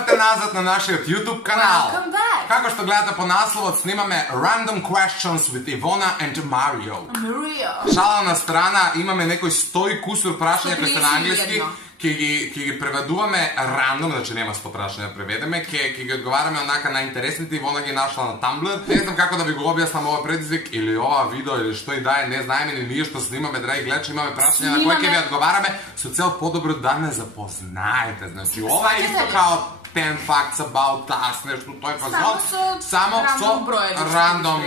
Добивате назад на нашиот YouTube канал. Welcome back. Како што гледате по насловот, снимаме Random Questions with Ivona and Mario. Mario. Шала на страна, имаме некои 100 и кусур прашања кои се на англиски. 131. Ќе ги преведуваме рандом, значи нема 100 прашања да преведеме, ќе ги одговараме онака на интересните. Ивона ги нашла на Tumblr. Не знам како да ви го објаснам ова предизвик или ова видео или што и да е, не знаеме ни ние што снимаме, драги гледачи, имаме прашања на кои ќе ви одговараме со цел подобро да не запознаете. Значи ова е исто као 10 facts about us, нешто тој фазон. Само со рандом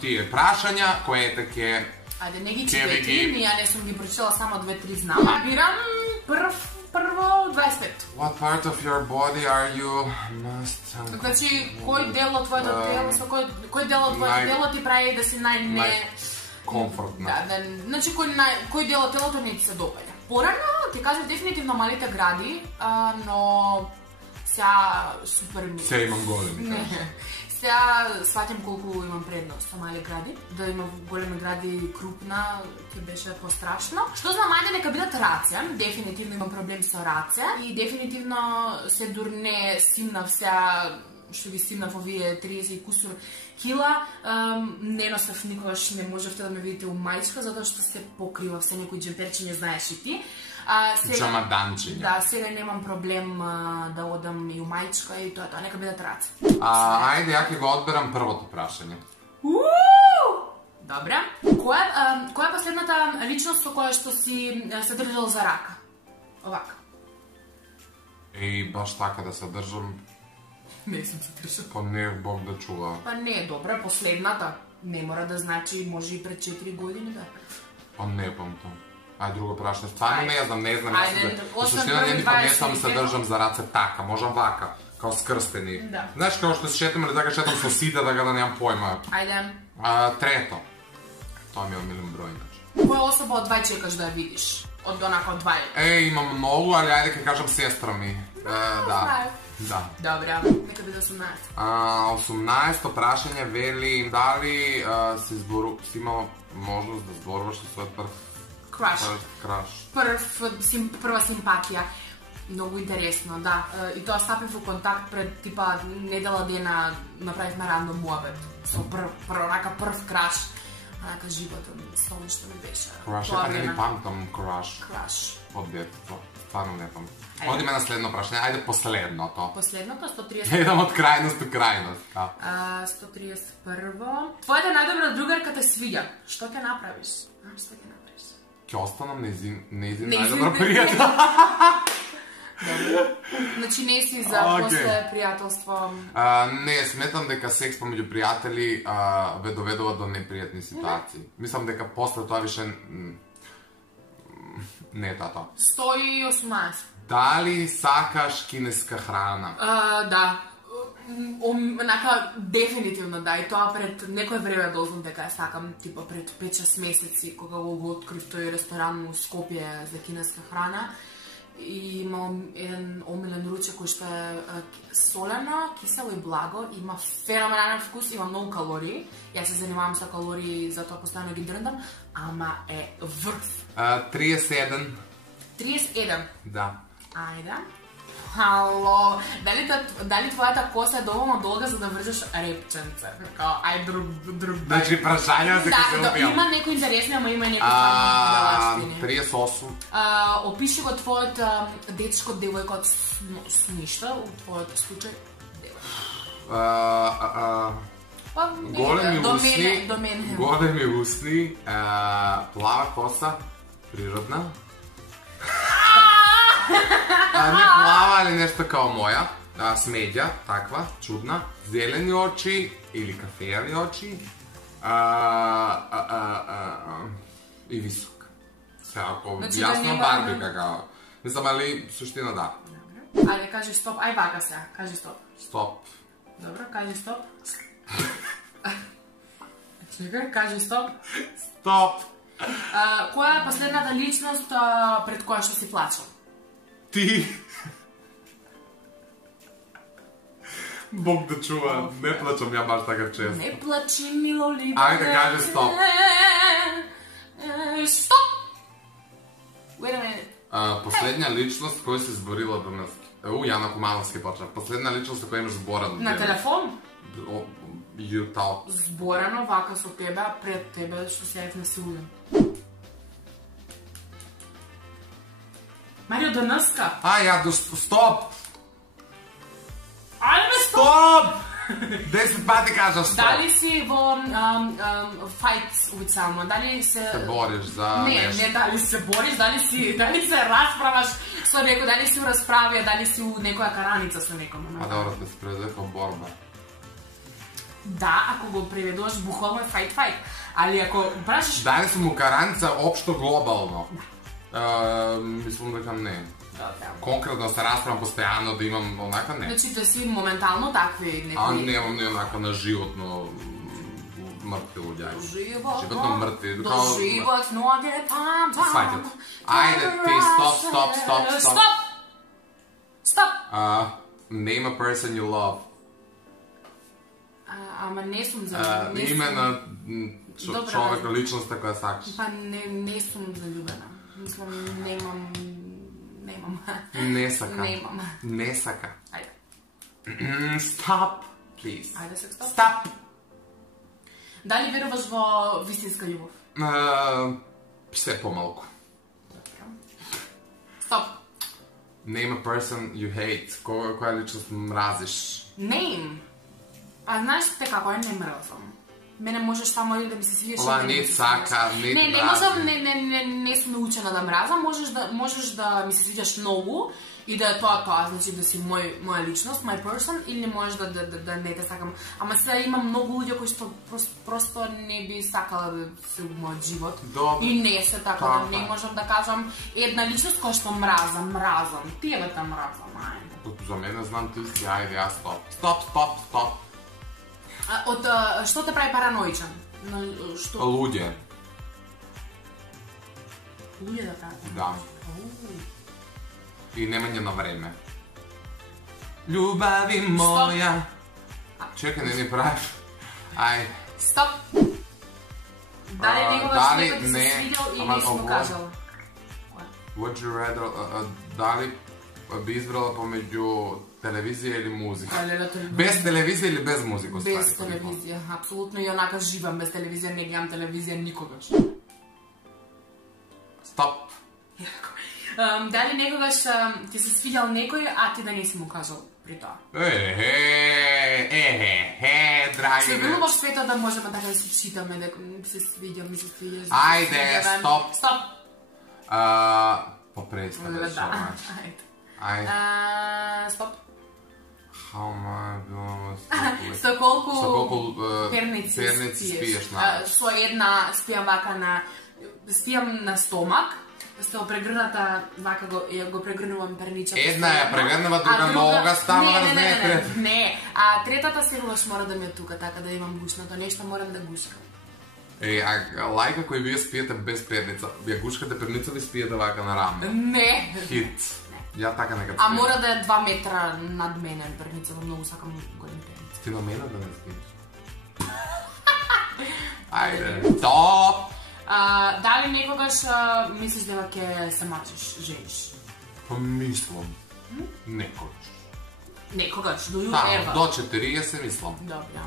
тие прашања кои ќе Ајде, не ги читайте, ја не сум ги прочитала, само 2-3 знам. Бирам прво 25. What part of your body are you most... Значи, кој дел од твоето тело, кој дел од твоето тело ти прави да си најне... комфортно. Да, значи кој дел од телото не ти се допаѓа. Порано ти кажав дефинитивно малите гради, но сега супер ми. Се имам големи. Сега сваќам колку имам предност со мали гради. Да имам големи гради крупна, ќе беше пострашно. Што знам, ајде нека бидат раце. Дефинитивно имам проблем со раце. И дефинитивно се дурне стимнав сега, што ги стимнав овие 30 и кусур кила. Не носев никогаш, не можевте да ме видите у мајчка, затоа што се покрива се некој џемперче, не знаеш и ти. Чамаданчиња. Да, сега немам проблем да одам и у мајчка и тоа, нека бидат раце. Ајде, ја ќе го одберам првото прашање. Добре. Која е последната личност со која што си се држал за рака? Овака. Еј, баш така да се држам. Не сум се држал. Па не, Бог да чува. Па не, добре, последната. Не мора да значи, може и пред 4 години, да. Па не памтам. Ај, друго прашање. Стварно не знам, Ајде, суштина не памтам се држам за раце така, можам вака, као скрстени. Да. Знаеш како што се шетам или така шетам со сита, така да немам појма. Ајде. Трето. Тоа ми е омилен број, значи. Која особа од 2 чекаш да ја видиш? Од онака од 2? Имам многу, али ајде ќе кажам сестра ми. Да. Да. Добре, нека биде 18. 18-то прашање вели дали си имала можност да зборуваш со својот прв краш. Прва симпатија. Многу интересно, да. И тоа стапив во контакт пред типа недела дена, направивме рандом муабет. Со прв краш. Онака животот, со нешто ми беше. Краш, па не ми памтам краш. Краш. Од детство. Стварно не памтам. Одиме на следно прашање, ајде последното. Последното, 130. Едам од крајност до крајност. 131. Твојата најдобра другарка те свиѓа. Што ќе направиш? Што ќе направиш? Ќе останам нејзин најдобра пријател. Значи не си за после пријателство? Не, сметам дека секс помеѓу пријатели ве доведува до непријатни ситуации. Мислам дека после тоа више не е тато. 118. Дали сакаш кинеска храна? Да. Онака, дефинитивно да, и тоа пред некој време дознам дека ја сакам, типа пред 5-6 месеци, кога го открив тој ресторан у Скопје за кинеска храна. И имам еден омилен ручек кој што е солено, кисело и благо, има феноменален вкус, има многу калории. Јас се занимавам со калории, затоа постојано ги дрндам, ама е врв. 31. 31? Да. Ајде. Хало, дали твојата коса е доволно долга за да врзеш репченце? Ај, друг. Значи, прашања се ќе се Да, опијам. има некои интересни, ама има и некои стварно 38. Опиши го твојот дечко, девојка од сништа, у твојот случај, девојка. Големи усни, плава коса, природна. Не плава, али нешто као моја. Смеѓа, таква, чудна. Зелени очи или кафејави очи. И висок. Се, ако јасно Барби какао. Мислам, али суштина да. Ајде, кажи стоп. Ај вака се, кажи стоп. Стоп. Добро, кажи стоп. Чекај, кажи стоп. Стоп. Која е последната личност пред која што си плачал? Ти. Бог да чува, не плачам ја баш така често. Не плачи, мило ли. Ајде, кажи стоп. Стоп! Wait a minute. Последња личност која се зборила денески. Jana Kumановски почна. Последна личност која имаш зборано. На телефон? Јутал. Зборано вака со тебе, пред тебе, што сејав на силуден. Марио Данаска. Стоп! Ајде, Стоп! 10 пати кажа стоп. Дали си во fight with someone? Дали се бориш за нешто? Не дали се бориш, дали се расправаш со некој, дали си у расправија, дали си у некоја караница со некој. Добро, да се преведе како борба. Да, ако го преведуваш буквално е fight. Али ако прашаш... Дали сум у караница општо глобално? Мислам дека не. Конкретно се расправам постојано да имам онака не. Значи да си моментално такви некои... Немам не онака на животно мртви луѓе. Животно мртви. До животно де пам. Ајде, ти стоп. Стоп! Name a person you love. Ама не сум за... Име на човека, личноста која сакаш. Па не сум заљубена. Мислам, немам... Не сака. Немам. Не сака. Ајде. Stop, please. Ајде се стоп. Stop. Дали веруваш во вистинска љубов? Се помалку. Стоп. Name a person you hate. Која личност мразиш? Name. А знаеш те како не мразам. Мене можеш само или да ми се свиеш. Ова не сака, не мрази. Не можам, не сум научена да мразам, можеш да ми се свиѓаш многу и да е тоа, значи да си моја личност, my person, или можеш да не те сакам. Ама сега има многу луѓе кои што просто не би сакала да се у мојот живот. И не се така, да не можам да кажам една личност која што мразам. Тебе те мразам, ајде. За мене знам ти си, ајде, ја стоп. Од што те прави параноичен? Што? Луѓе. Луѓе да прави? Да. И немање на време. Љубави моја. Чекај, не ни прави. Ај. Стоп. Дали некогаш некој ти се свидел и не си му кажал? Would you rather, дали би избрала помеѓу телевизија или музика? Без телевизија или без музика? Без телевизија, апсолутно, и онака живам без телевизија, не гледам телевизија никогаш. Стоп. Дали некогаш ти се свидел некој, а ти да не си му кажал при тоа? Драги. Се врнуваш светот да можеме така да се читаме, дека се свидел, ми се свидеш. Ајде, стоп. Стоп. Попрестане, да. Ајде. Стоп. Со колку перници спиеш? Со една спијам вака спијам на стомак, со прегрната вака го прегрнувам перничето. Една ја прегрнува, друга нога става да разнее. Не, а третата секогаш мора да ми е тука, така да имам гушното нешто, морам да гушкам. Лајка кој вие спиете без перница, вие гушкате перница, ви спиете вака на рамо. Не. Хит. Ја така нека спием. А мора да е 2 метра над мене перница, многу сакам големи перници. Ти на мене да не спиеш. Ајде, топ! Дали некогаш мислиш дека ќе се мачиш, жениш? Па мислам. Некогаш. Некогаш, до you ever? До 40 мислам. Добре.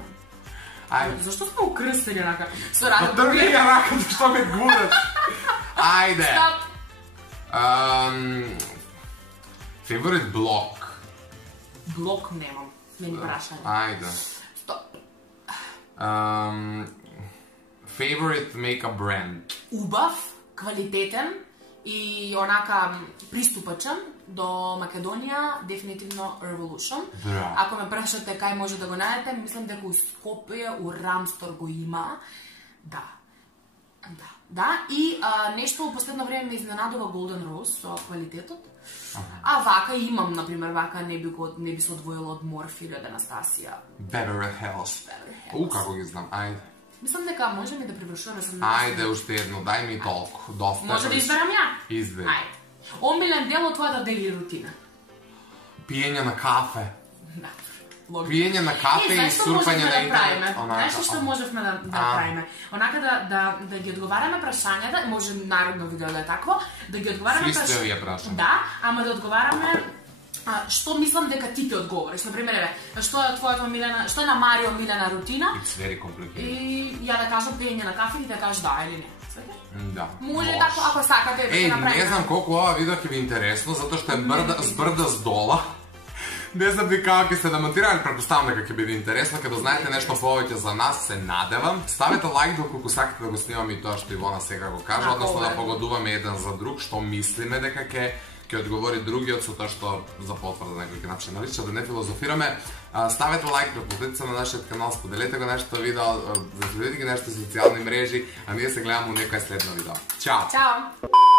Ајде. Зашто сме укрстени рака? Со рака. Да не ја рака, што ме гураш. Ајде. Стоп. Favorite блок. Блок немам. Мени прашање. Ајде. Стоп. Favorite makeup brand. Убав, квалитетен и онака приступачен до Македонија, дефинитивно Revolution. Да. Ако ме прашате кај може да го најдете, мислам дека у Скопје, у Рамстор го има. Да, и нешто во последно време ме изненадува Golden Rose со квалитетот. А вака имам, например, вака не би се одвоила од Morphe или од Анастасија. Better Health. Како ги знам, ајде. Мислам дека можеме да превршуваме со... Ајде, уште едно, дај ми толку, доста. Може да изберам ја? Избери. Ајде. Омилен дел од твојата дели рутина? Пиење на кафе. Да. Пиење на кафе и сурфање на интернет. Знаеш што можевме да правиме? Онака да ги одговараме прашањата, може народно видео да е такво, да ги одговараме прашањата. Да, ама да одговараме што мислам дека ти одговориш. Например, што е твојата омилена, што е на Марио омилена рутина? It's very complicated. И ја да кажам пиење на кафе и да кажеш да или не. Да. Може така, ако сакате да направите. Не знам колку ова видео ќе ви е интересно, затоа што е збрда з дола. Не знам ви како ќе се демонтира, али претпоставам дека ќе биде интересно. Кога знаете нешто повеќе за нас, се надевам. Ставете лайк доколку сакате да го снимаме и тоа што Ивона сега го кажа, односно да погодуваме еден за друг, што мислиме дека ќе одговори другиот со тоа што за потврда на некој начин нарича, да не филозофираме. Ставете лайк, препратете се на нашиот канал, споделете го нашето видео, следете ги нашите социјални мрежи, а ние се гледаме у некој следно видео. Чао! Чао!